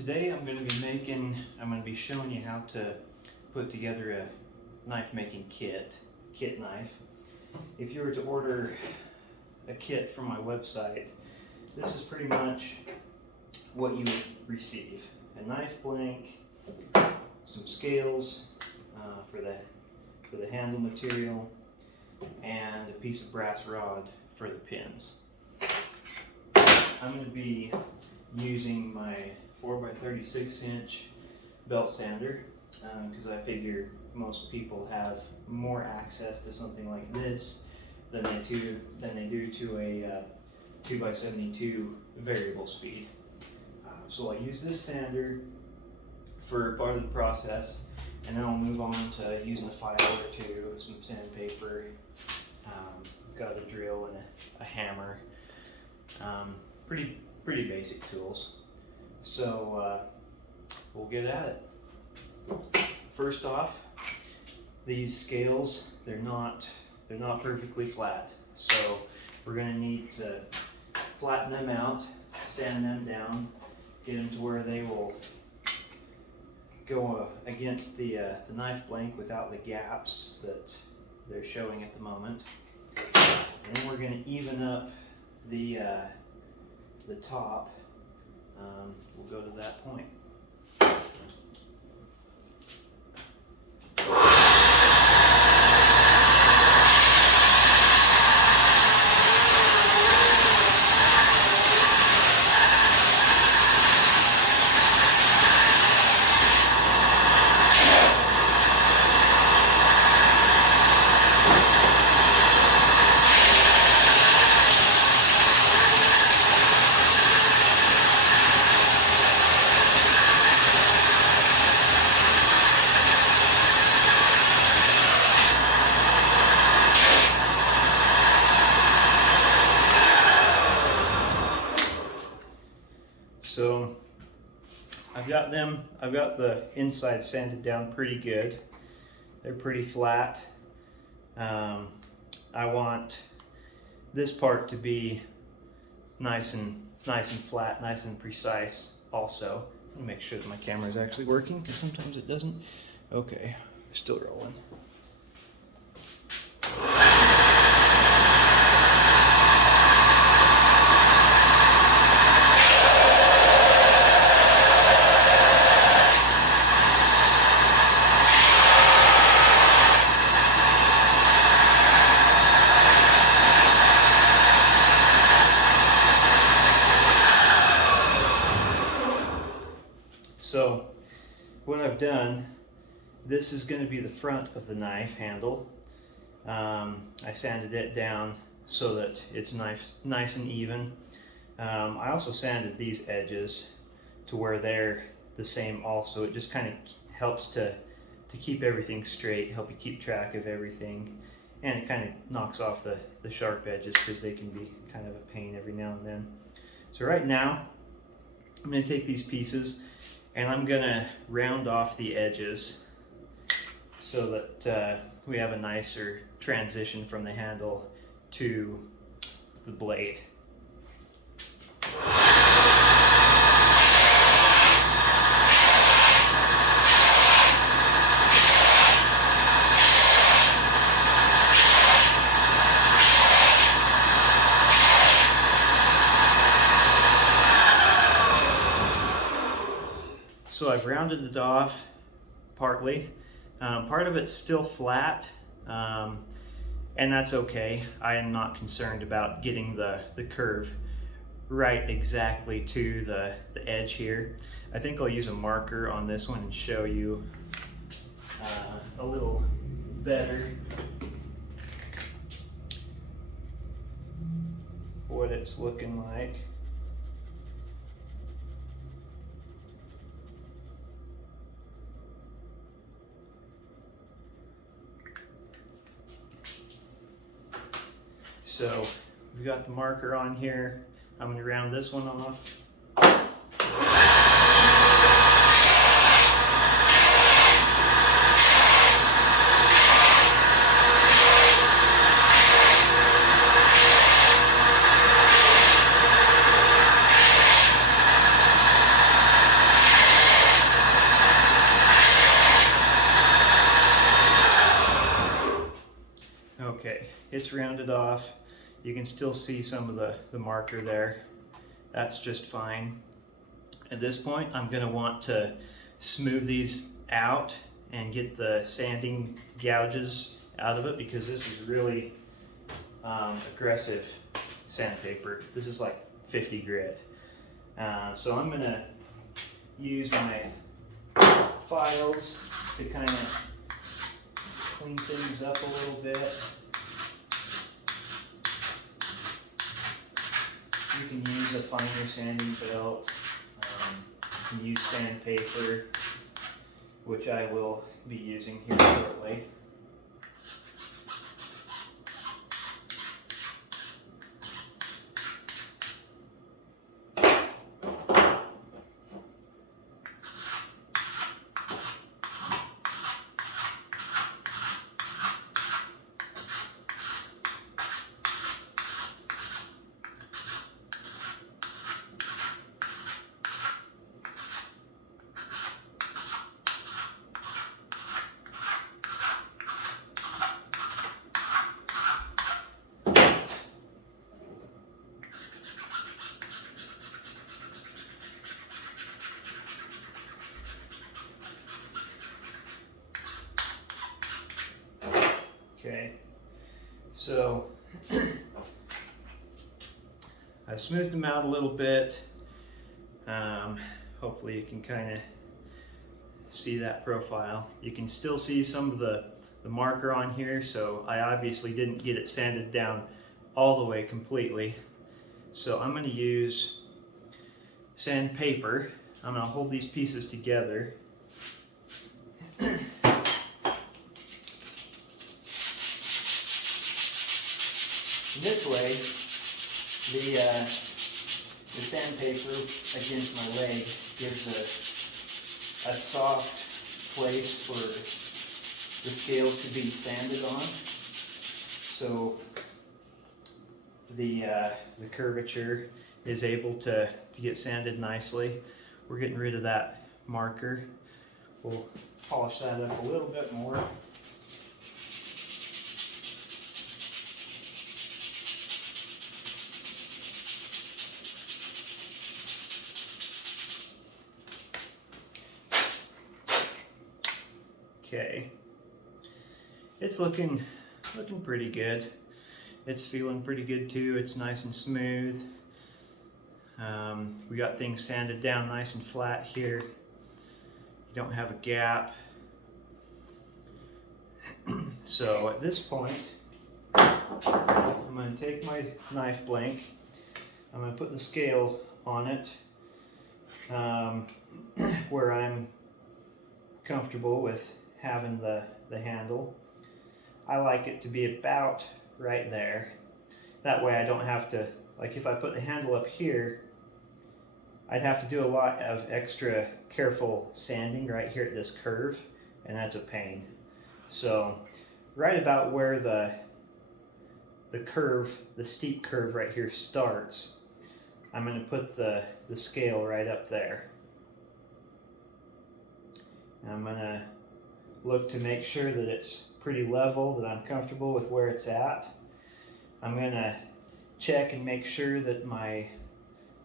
Today I'm going to be showing you how to put together a knife making kit knife. If you were to order a kit from my website, this is pretty much what you would receive. A knife blank, some scales for the handle material, and a piece of brass rod for the pins. I'm going to be using my 4x36 inch belt sander because I figure most people have more access to something like this than they do to a 2x72 variable speed. So I use this sander for part of the process, and then I'll move on to using a file or two, some sandpaper, got a drill and a hammer. Pretty basic tools. So we'll get at it. First off, these scales, they're not perfectly flat, so we're going to need to flatten them out, sand them down, get them to where they will go against the knife blank without the gaps that they're showing at the moment. And then we're going to even up the top. We'll go to that point. So I've got the inside sanded down pretty good. They're pretty flat. I want this part to be nice and flat, nice and precise also. Let me make sure that my camera is actually working, because sometimes it doesn't. Okay, still rolling. So what I've done, this is going to be the front of the knife handle. I sanded it down so that it's nice and even. I also sanded these edges to where they're the same also. It just kind of helps to keep everything straight, help you keep track of everything, and it kind of knocks off the sharp edges, because they can be kind of a pain every now and then. So right now I'm going to take these pieces and I'm going to round off the edges so that we have a nicer transition from the handle to the blade. So I've rounded it off partly. Part of it's still flat, and that's okay. I am not concerned about getting the curve right exactly to the edge here. I think I'll use a marker on this one and show you a little better what it's looking like. So we've got the marker on here. I'm going to round this one off. it's rounded off. You can still see some of the marker there. That's just fine. At this point, I'm going to want to smooth these out and get the sanding gouges out of it, because this is really aggressive sandpaper. This is like 50 grit. So I'm going to use my files to kind of clean things up a little bit. You can use a finer sanding belt. You can use sandpaper, which I will be using here shortly. Okay, so I smoothed them out a little bit. Hopefully you can kind of see that profile. You can still see some of the marker on here, so I obviously didn't get it sanded down all the way completely. So I'm going to use sandpaper. I'm going to hold these pieces together. This way, the sandpaper against my leg gives a soft place for the scales to be sanded on. So the curvature is able to get sanded nicely. We're getting rid of that marker. We'll polish that up a little bit more. Okay, it's looking pretty good. It's feeling pretty good too. It's nice and smooth. We got things sanded down nice and flat here. You don't have a gap. So at this point, I'm going to take my knife blank. I'm going to put the scale on it where I'm comfortable with having the handle. I like it to be about right there. That way I don't have to, like if I put the handle up here, I'd have to do a lot of extra careful sanding right here at this curve, and that's a pain. So right about where the curve, the steep curve right here starts, I'm going to put the scale right up there. And I'm going to look to make sure that it's pretty level, that I'm comfortable with where it's at. I'm going to check and make sure that my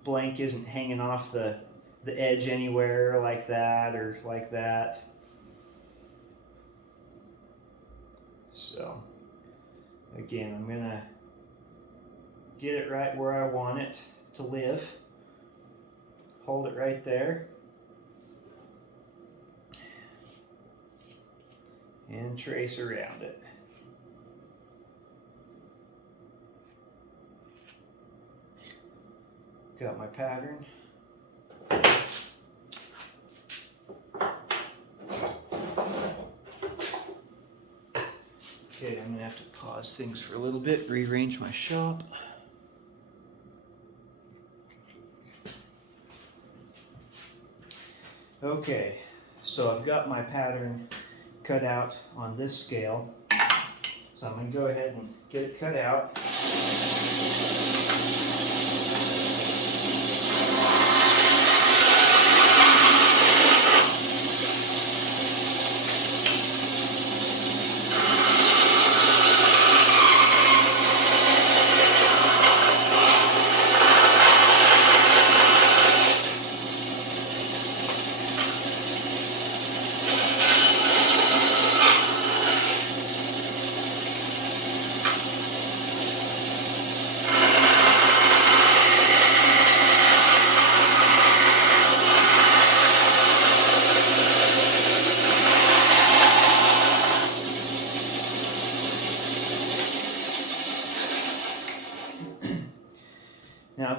blank isn't hanging off the edge anywhere like that or like that. So again, I'm going to get it right where I want it to live. Hold it right there. And trace around it. Got my pattern. Okay, I'm gonna have to pause things for a little bit, rearrange my shop. Okay, so I've got my pattern cut out on this scale. So I'm going to go ahead and get it cut out.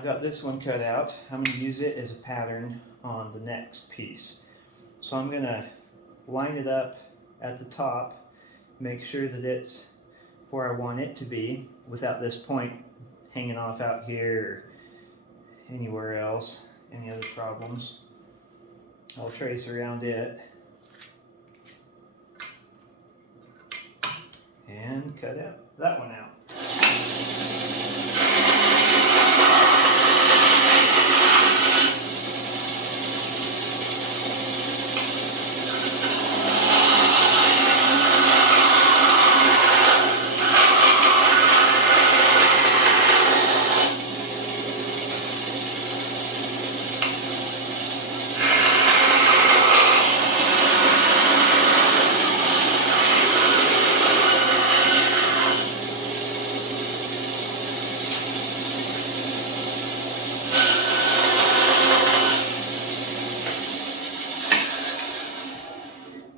got this one cut out, I'm going to use it as a pattern on the next piece. So I'm going to line it up at the top, make sure that it's where I want it to be without this point hanging off out here or anywhere else, any other problems. I'll trace around it and cut out that one out.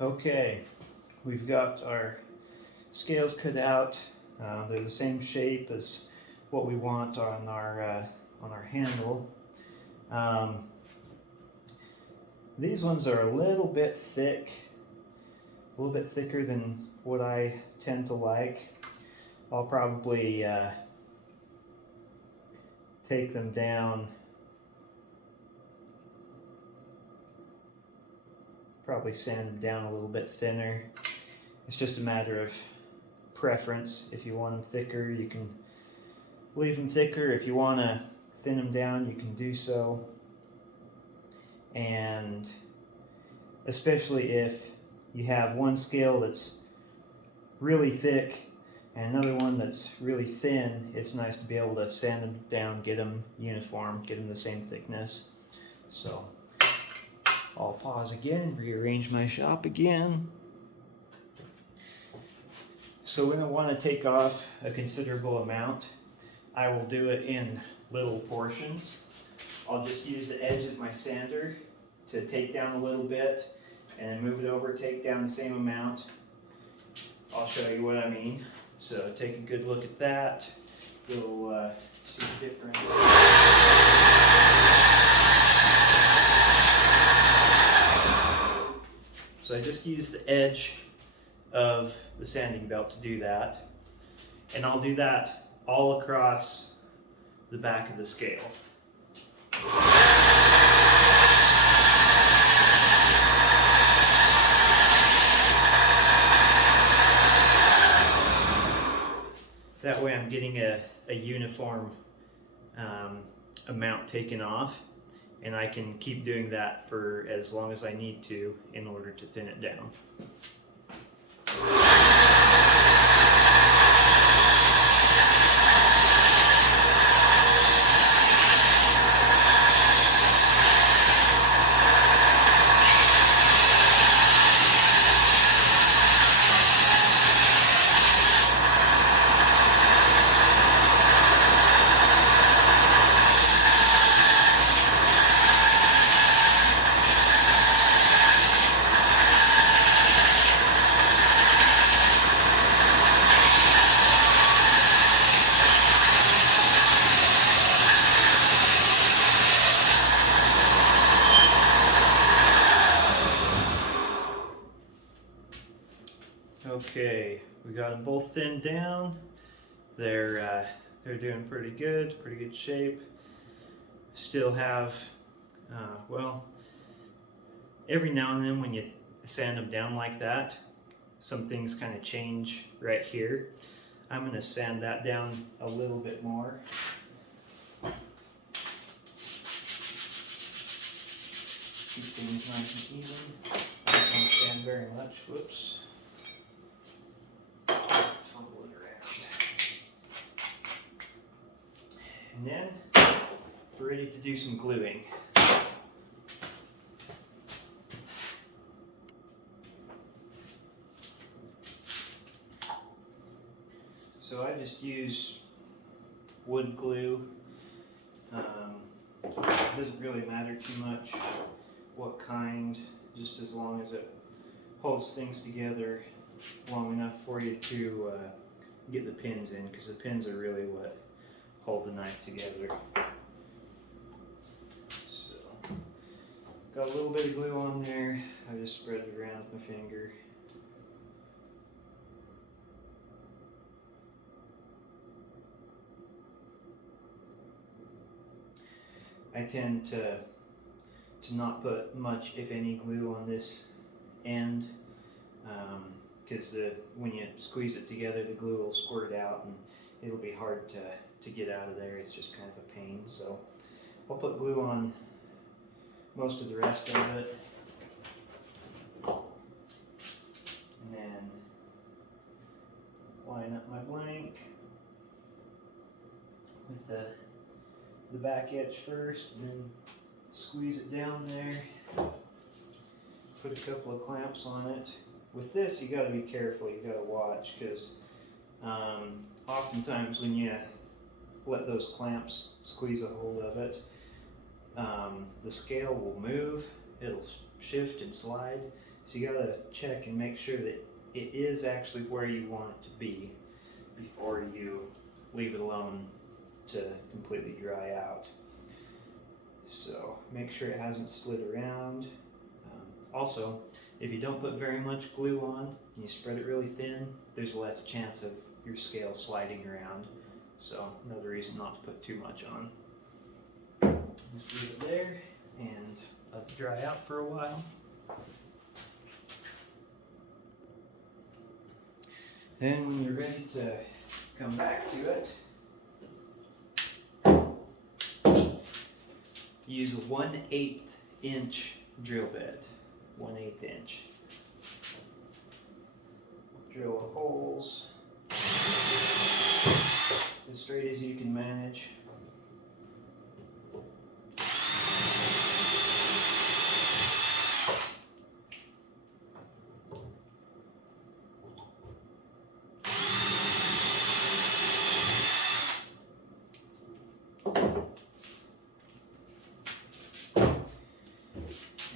Okay, we've got our scales cut out. They're the same shape as what we want on our handle. These ones are a little bit thick, a little bit thicker than what I tend to like. I'll probably take them down. Probably sand them down a little bit thinner. It's just a matter of preference. If you want them thicker, you can leave them thicker. If you want to thin them down, you can do so. And especially if you have one scale that's really thick and another one that's really thin, it's nice to be able to sand them down, get them uniform, get them the same thickness. So I'll pause again and rearrange my shop again. So when I want to take off a considerable amount, I will do it in little portions. I'll just use the edge of my sander to take down a little bit and then move it over, take down the same amount. I'll show you what I mean. So take a good look at that. You'll see the difference. So I just use the edge of the sanding belt to do that. And I'll do that all across the back of the scale. That way I'm getting a uniform amount taken off, and I can keep doing that for as long as I need to in order to thin it down. Okay, we got them both thinned down. They're doing pretty good shape. Still have, well, every now and then when you sand them down like that, some things kind of change right here. I'm going to sand that down a little bit more. Keep things nice and even. I don't want to sand very much. Whoops. And then we're ready to do some gluing. So I just use wood glue. It doesn't really matter too much what kind, just as long as it holds things together long enough for you to get the pins in, because the pins are really what hold the knife together. Got a little bit of glue on there. I just spread it around with my finger. I tend to not put much, if any, glue on this end, because when you squeeze it together, the glue will squirt out and it'll be hard to get out of there. It's just kind of a pain. So I'll put glue on most of the rest of it, and then line up my blank with the back edge first, and then squeeze it down there. Put a couple of clamps on it. With this, you got to be careful. You got to watch, because oftentimes when you let those clamps squeeze a hold of it, the scale will move. It'll shift and slide. So you got to check and make sure that it is actually where you want it to be before you leave it alone to completely dry out. So make sure it hasn't slid around. Also, if you don't put very much glue on and you spread it really thin, there's less chance of your scale sliding around. So another reason not to put too much on. Just leave it there and let it dry out for a while. Then when you're ready to come back to it, use a 1/8 inch drill bit. 1/8 inch. Drill the holes as straight as you can manage.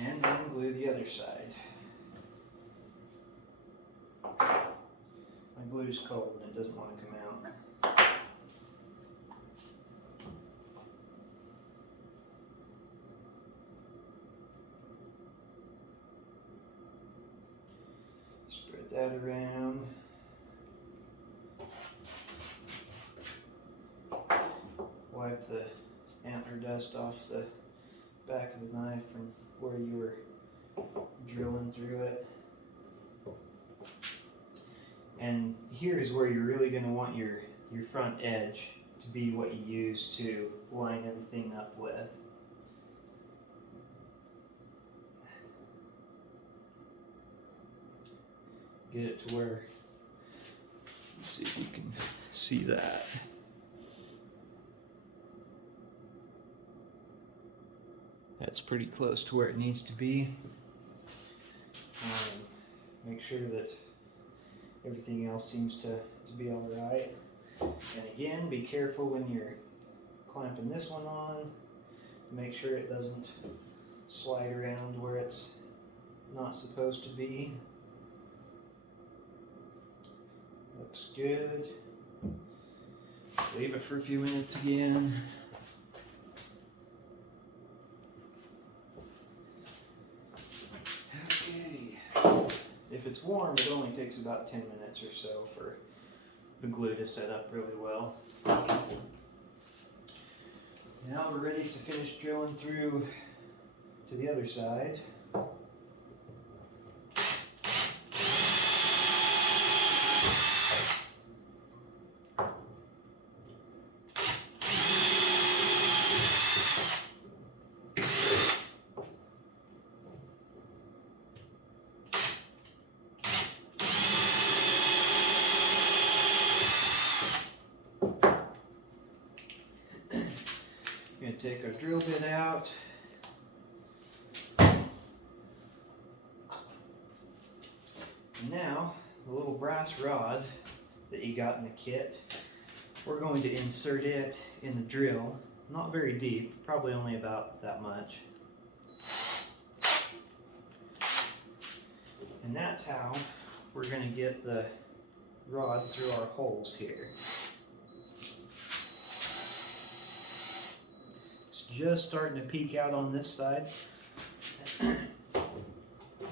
And then glue the other side. My glue is cold and it doesn't want to come out. Spread that around. Wipe the antler dust off the back of the knife from where you were drilling through it. And here is where you're really going to want your front edge to be what you use to line everything up with. Get it to where, let's see if you can see that. That's pretty close to where it needs to be. Make sure that everything else seems to be all right. And again, be careful when you're clamping this one on. Make sure it doesn't slide around where it's not supposed to be. Looks good. Leave it for a few minutes again. If it's warm, it only takes about 10 minutes or so for the glue to set up really well. Now we're ready to finish drilling through to the other side. Take our drill bit out. And now, the little brass rod that you got in the kit, we're going to insert it in the drill. Not very deep, probably only about that much. And that's how we're going to get the rod through our holes here. Just starting to peek out on this side.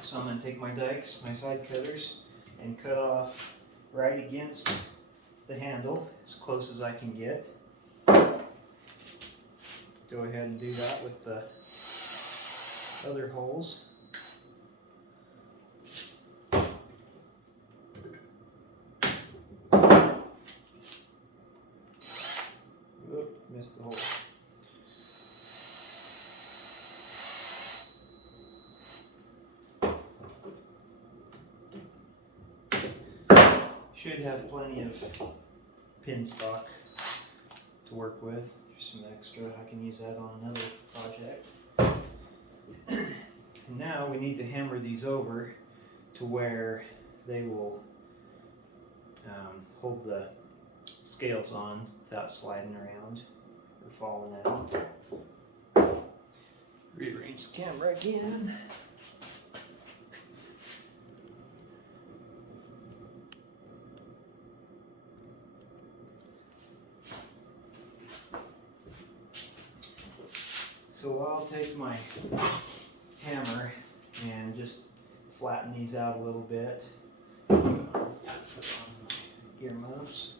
So I'm going to take my dikes, my side cutters, and cut off right against the handle as close as I can get. Go ahead and do that with the other holes. Oop, missed the hole. Should have plenty of pin stock to work with. There's some extra. I can use that on another project. And now we need to hammer these over to where they will hold the scales on without sliding around or falling out. Rearrange the camera again. So I'll take my hammer and just flatten these out a little bit. Put on my earmuffs.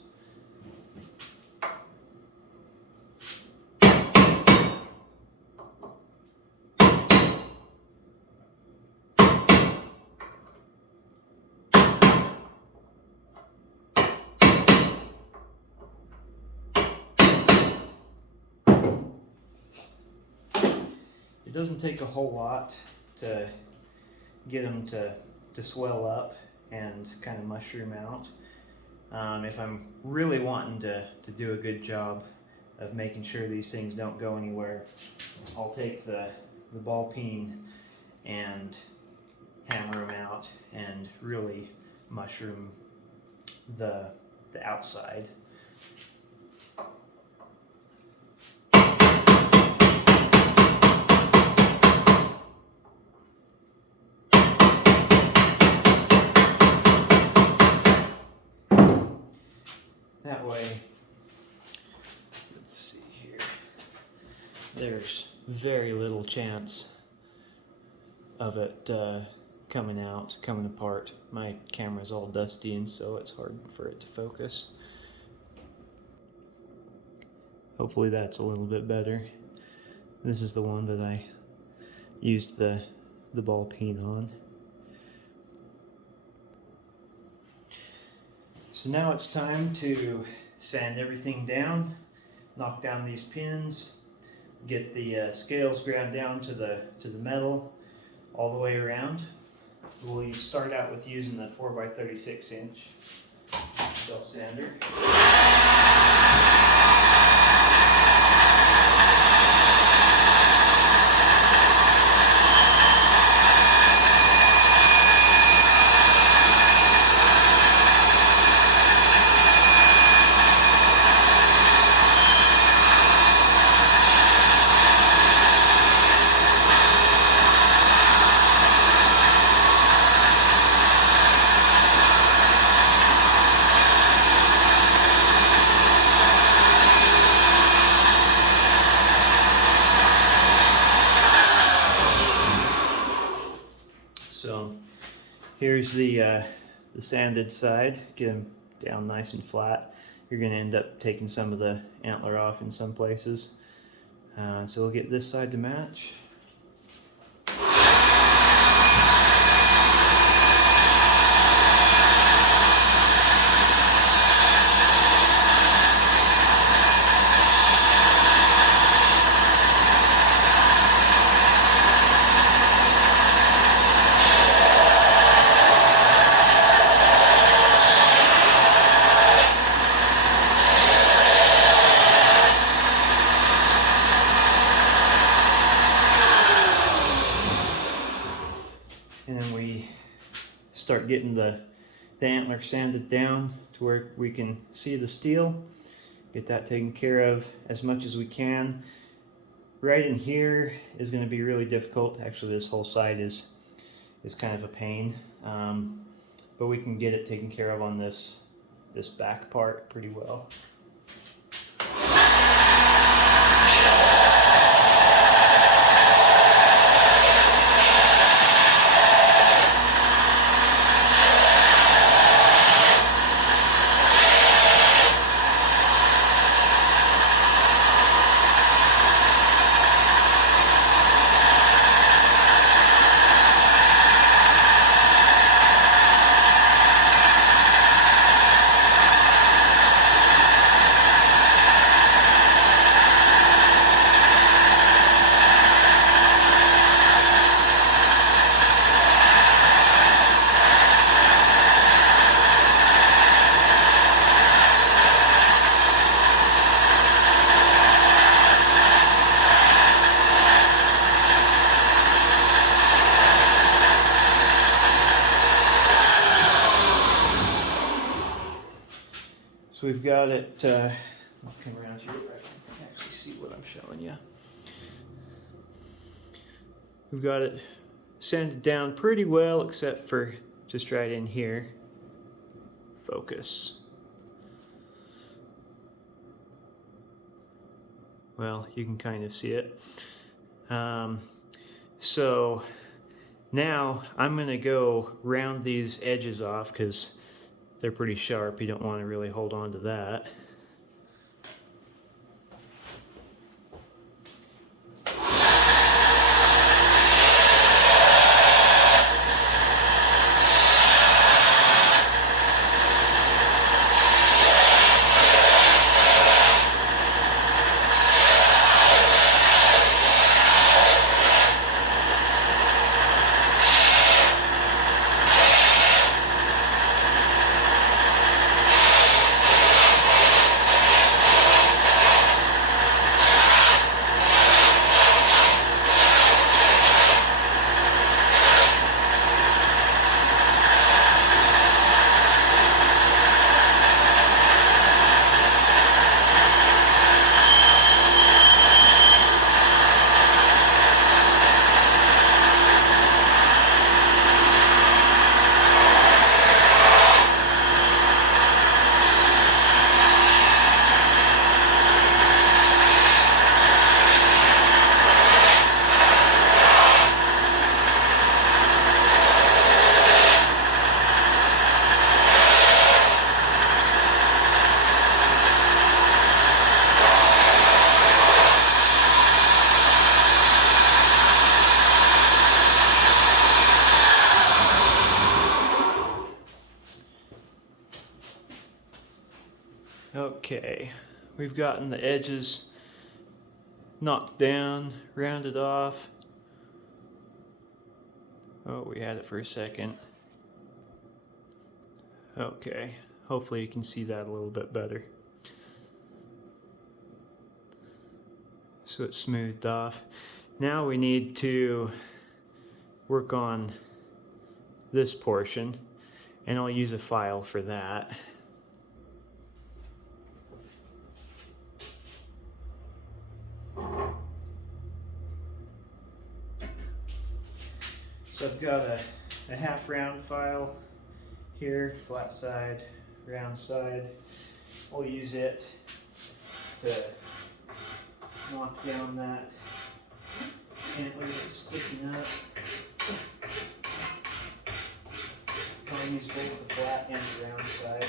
It doesn't take a whole lot to get them to swell up and kind of mushroom out. If I'm really wanting to do a good job of making sure these things don't go anywhere, I'll take the ball peen and hammer them out and really mushroom the outside. That way, let's see here, there's very little chance of it coming apart. My camera's all dusty and so it's hard for it to focus. Hopefully that's a little bit better. This is the one that I used the ball peen on. So now it's time to sand everything down, knock down these pins, get the scales ground down to the metal all the way around. We'll start out with using the 4x36 inch self sander. So here's the sanded side. Get them down nice and flat. You're going to end up taking some of the antler off in some places. So we'll get this side to match. And then we start getting the antler sanded down to where we can see the steel. Get that taken care of as much as we can. Right in here is going to be really difficult. Actually, this whole side is kind of a pain, but we can get it taken care of on this back part pretty well. we've got it, I'll come around here where I can actually see what I'm showing you. We've got it sanded down pretty well, except for just right in here. Focus. Well, you can kind of see it. So now I'm going to go round these edges off because they're pretty sharp. You don't want to really hold on to that. Okay, we've gotten the edges knocked down, rounded off. Oh, we had it for a second. Okay, hopefully you can see that a little bit better. So it's smoothed off. Now we need to work on this portion, and I'll use a file for that. So I've got a half round file here, flat side, round side. I'll use it to knock down that antler that's sticking up. I'll use both the flat and the round side.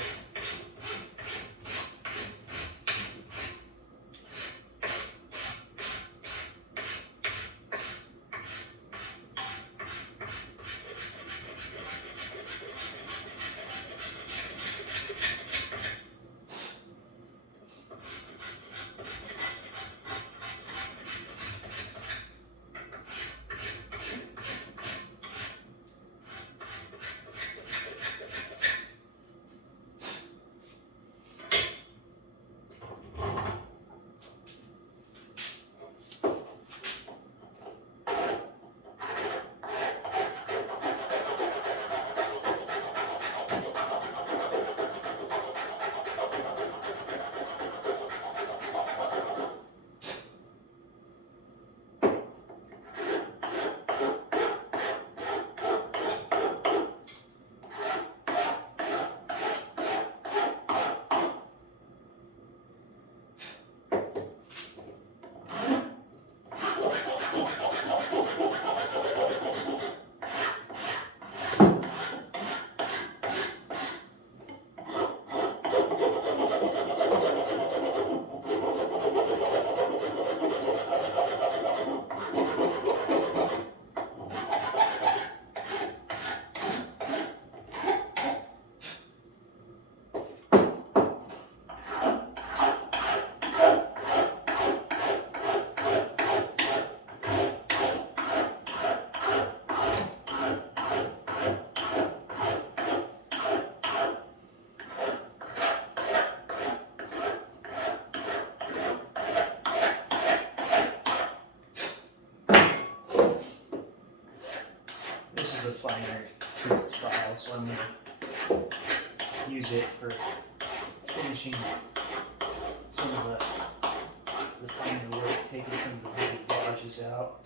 This is a finer tooth file, so I'm going to use it for finishing some of the finer work, taking some of the big gouges out.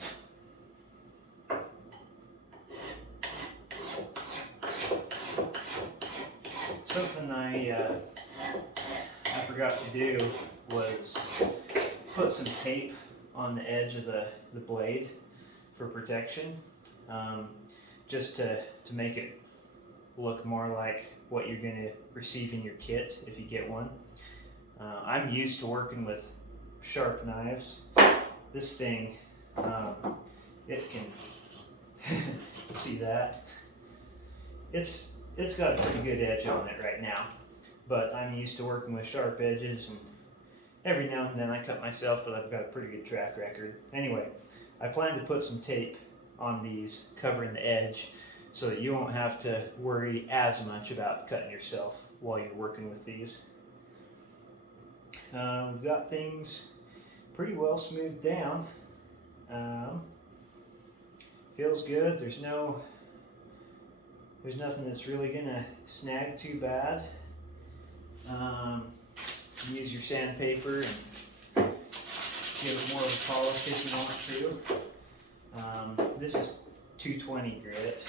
Something I forgot to do was put some tape on the edge of the blade for protection, just to make it look more like what you're going to receive in your kit if you get one. I'm used to working with sharp knives. This thing, it can see that? It's got a pretty good edge on it right now, but I'm used to working with sharp edges, and every now and then I cut myself, but I've got a pretty good track record. Anyway, I plan to put some tape on these covering the edge so that you won't have to worry as much about cutting yourself while you're working with these. We've got things pretty well smoothed down. Feels good. There's nothing that's really gonna snag too bad. Use your sandpaper and give it more of a polish if you want to. This is 220 grit.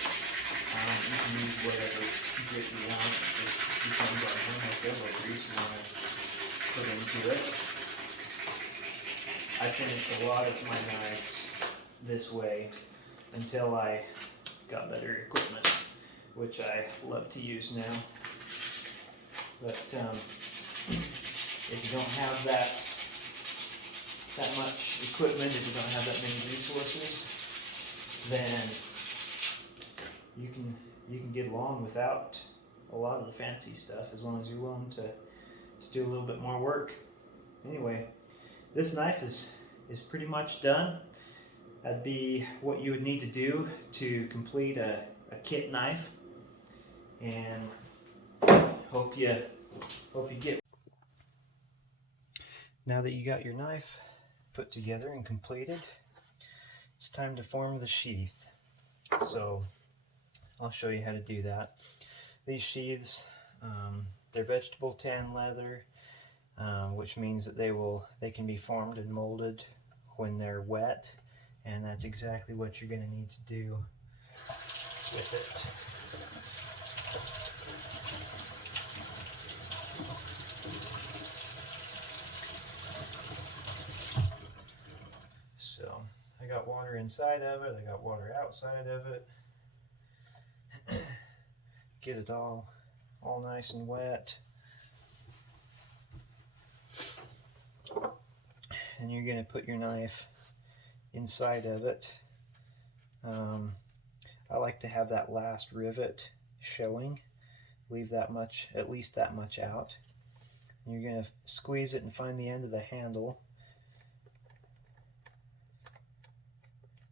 You can use whatever grit you want. It just depends on how much elbow grease you want to put into it. I finished a lot of my knives this way until I got better equipment, which I love to use now. But if you don't have that much equipment, if you don't have that many resources, then you can get along without a lot of the fancy stuff as long as you're willing to do a little bit more work. Anyway, this knife is pretty much done. That'd be what you would need to do to complete a kit knife, and hope you get. Now that you got your knife put together and completed, it's time to form the sheath. So I'll show you how to do that. These sheaths, they're vegetable tan leather, which means that they can be formed and molded when they're wet, and that's exactly what you're going to need to do with it. So I got water inside of it, I got water outside of it. Get it all nice and wet. And you're going to put your knife inside of it. I like to have that last rivet showing. Leave that much, at least that much out. And you're going to squeeze it and find the end of the handle.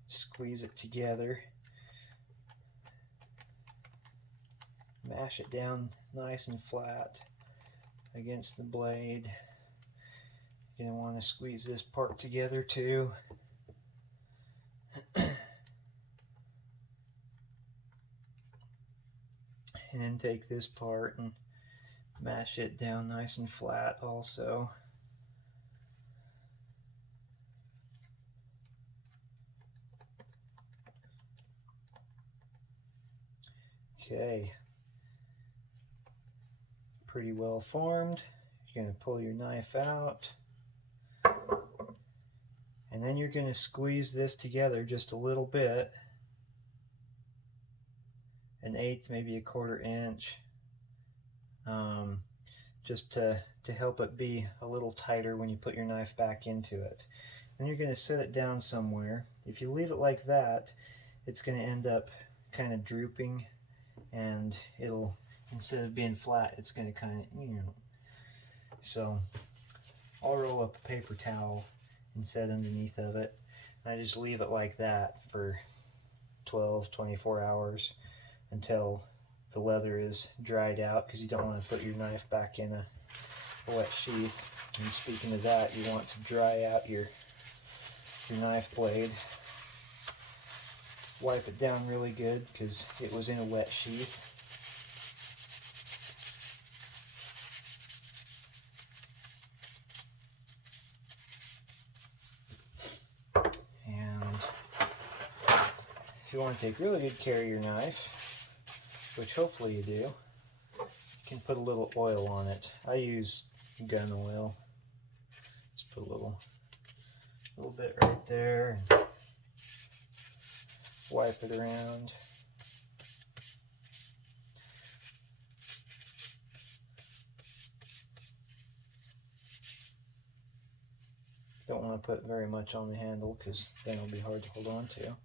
Squeeze it together. Mash it down nice and flat against the blade. You're going to want to squeeze this part together too. And then take this part and mash it down nice and flat also. Okay. Pretty well formed. You're going to pull your knife out. And then you're going to squeeze this together just a little bit. 1/8, maybe 1/4 inch. Just to help it be a little tighter when you put your knife back into it. Then you're going to set it down somewhere. If you leave it like that, it's going to end up kind of drooping, and it'll, instead of being flat, it's going to kind of, So I'll roll up a paper towel and set underneath of it. And I just leave it like that for 12-24 hours until the leather is dried out, because you don't want to put your knife back in a wet sheath. And speaking of that, you want to dry out your knife blade. Wipe it down really good because it was in a wet sheath. you want to take really good care of your knife, which hopefully you do, you can put a little oil on it. I use gun oil. Just put a little bit right there and wipe it around. Don't want to put very much on the handle because then it'll be hard to hold on to.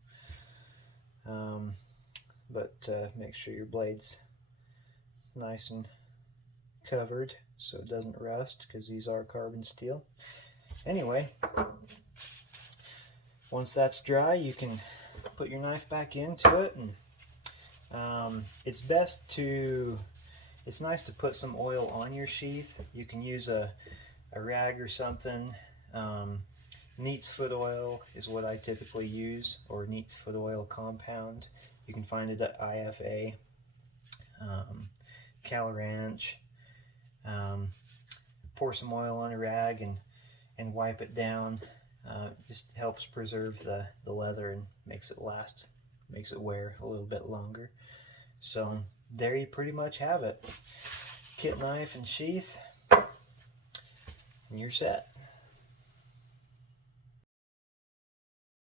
But make sure your blade's nice and covered so it doesn't rust, because these are carbon steel. Anyway, once that's dry, you can put your knife back into it, and it's nice to put some oil on your sheath. You can use a rag or something. Neat's foot oil is what I typically use, or Neat's foot oil compound. You can find it at IFA, Cal Ranch. Pour some oil on a rag and wipe it down. Just helps preserve the leather and makes it last, makes it wear a little bit longer. So there you pretty much have it. Kit knife and sheath, and you're set.